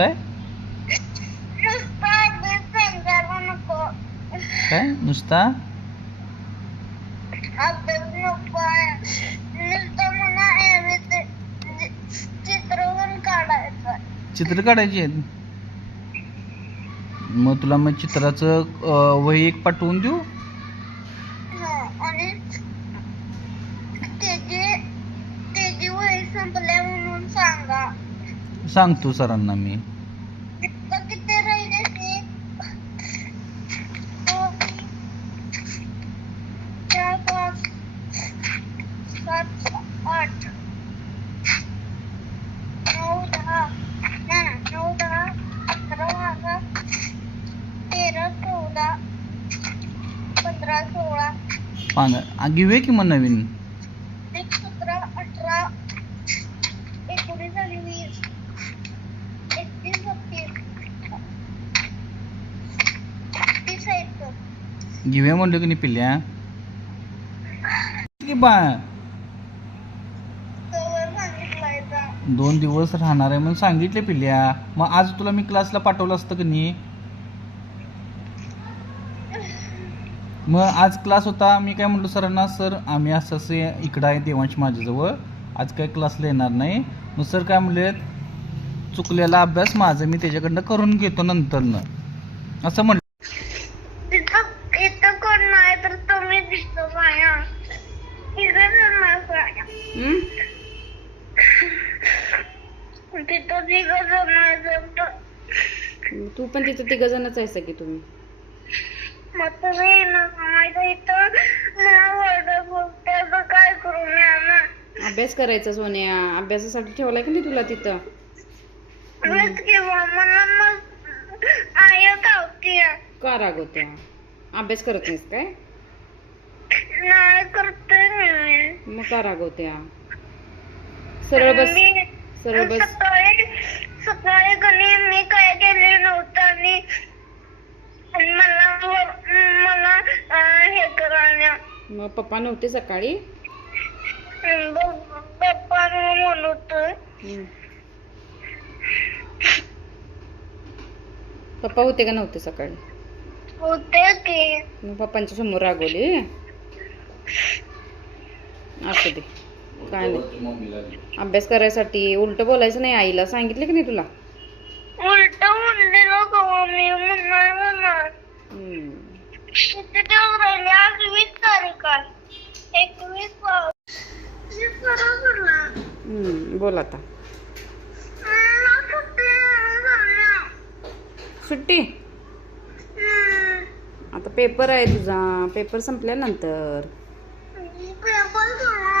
काय? काय? नुसता? चित्र काढायचं. चित्र काढायची आहेत? मग तुला मग चित्राचं वही एक पाठवून देऊ? हं, आणि त्याची त्याची वही संपल्या म्हणून सांगा. सांगतो सरांना मी. तर किती राहिले ते दोन, चार पाच सात आठ नऊ दहा नाही, नाही, नऊ दहा अकरा बारा तेरा चौदा पंधरा सोळा पान आ, घेऊया की मग नवीन एक सतरा अठरा घेऊया म्हणलं की नाही पिल्ल्या की बा? दोन दिवस राहणार आहे म्हणून सांगितले पिल्ल्या मग आज तुला मी क्लासला पाठवलं असतं की नाही? मग आज क्लास होता. मी काय म्हटलं सरांना सर आम्ही असं असे इकडं आहे देवांश माझ्याजवळ. आज काय क्लासला येणार नाही. मग सर काय म्हणले चुकलेला अभ्यास माझं मी त्याच्याकडनं करून घेतो नंतरनं. असं म्हटलं तिथं इथं कोण नाही तर तुम्ही दिसतो माया इथं जर नाही तिथं तिघं जण नाही तू पण तिथं तिघ जणच आहेस की तुम्ही. मग तुम्ही येणार नाही इथं नाही वरडत काय करू मी आम्हा अभ्यास करायचा सोन्या. अभ्यासासाठी ठेवलाय की नाही तुला तिथं? मीच किंवा मग आई धावती का रागवत्या अभ्यास करत नाहीस काय? नाही करते मी. मग का रागवत्या सरळ बस मी सरळ बस. सकाळी सकाळी कधी मी काय केले नव्हतं आणि आणि मला मला अं, हे करायला मग पप्पा नव्हते सकाळी? पप्पा म्हणत हम्म. पप्पा होते का नव्हते सकाळी? होते की. मग पप्पांच्या समोर रागवली? असू दे. काय नाही. अभ्यास करायसाठी उलट बोलायचं नाही आईला. सांगितलं की नाही तुला? उलट म्हणलेलं कवा मी म्हणणार म्हणणार हम्म. किती दिवस राहिले? आज वीस तारीख आहे. एकवीस पाऊस हम्म, बोल आता. सुट्टी? आता पेपर आहे तुझा. पेपर संपल्यानंतर. 你不要关上。